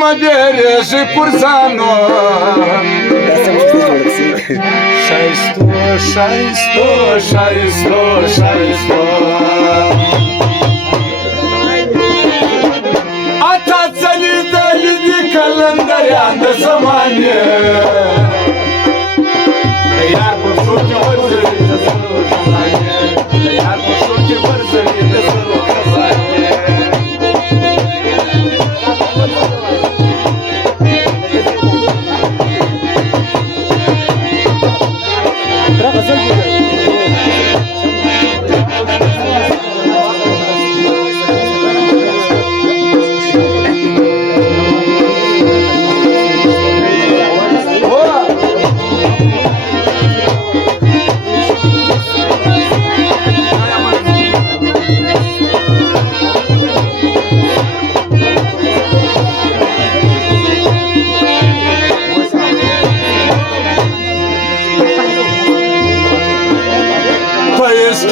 mă berești curzano. Șaisto Atați-li dă-li de calendarian de zamane. Iar cu șurte vărzări de sărul cazane. Iar cu șurte vărzări de sărul cazane.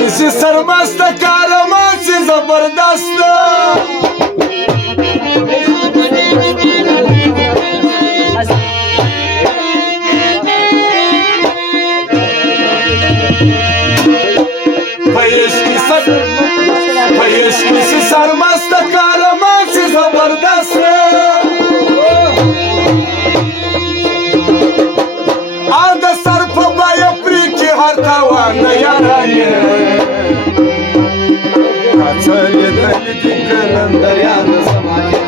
Esi sarmasta kahramansı zabardastı. Esi sarmasta kahramansı zabardastı. Ada sarpa baya priki hartavana yaranye. Kaçarı deli kalendarian zamane.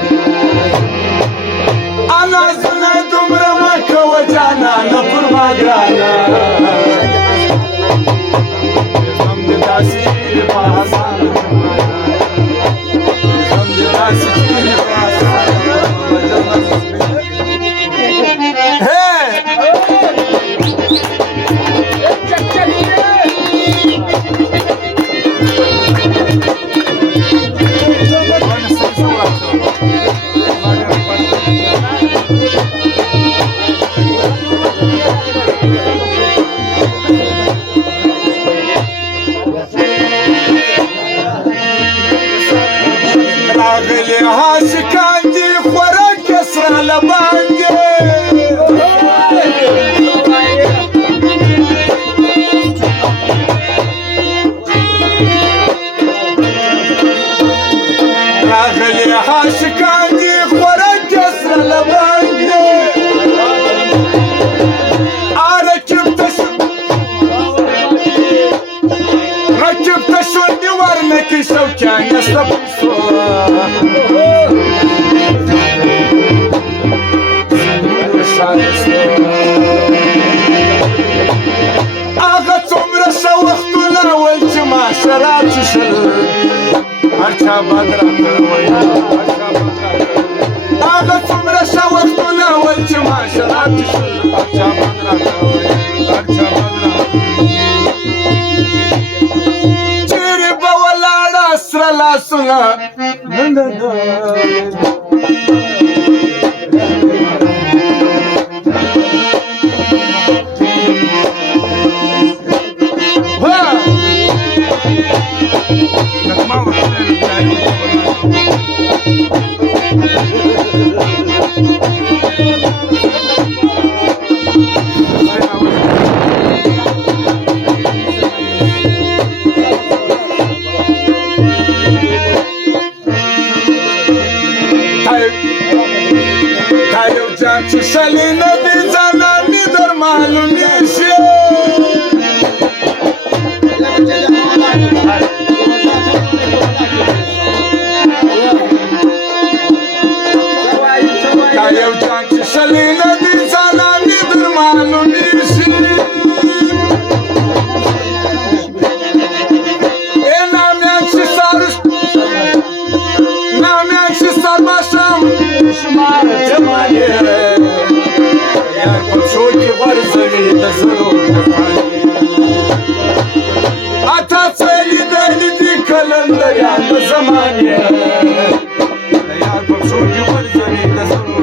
Anasına dumrama kavacana na purma grana. Zamdi tasiri bahasan. Zamdi tasiri bahasan. Hey! راغلي هاشكاندي خوراك كسر على باندي راغلي هاشكاندي خوراك كسر على باندي ركبت شوندي ورنك شوكان يستبصو أغت عمر شوختنا والجمع شراب تشل هرشا بدرك ويا أغت عمر شوختنا والجمع شراب تشل هرشا بدرك ويا هرشا بدرك چيري بولادا سرلا سنا Шалина бизана мидор малумише Каев джанки шалина бизана мидор малумише Намянчи сарбашам шумар джамае Яр пошуки варзави да зару Ата цели дали ди календарян да замане Яр пошуки варзави да зару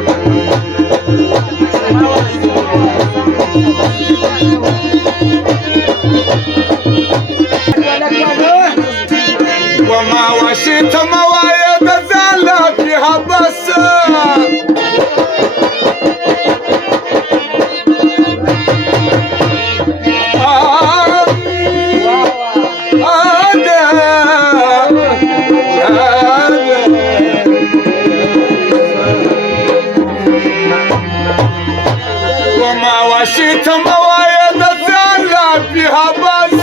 وما وشيت موايا دزالة فيها بس مشيت موايد الزعلة فيها بس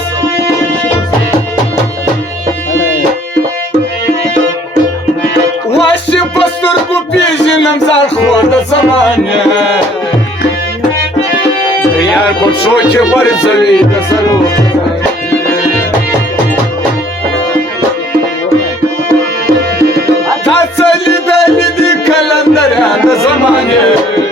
واشي بسترقو بيجي نمزار خواد زمانه يار بشوكي برزلي تسلو تسلي دلي دي كالندر هذا زمانه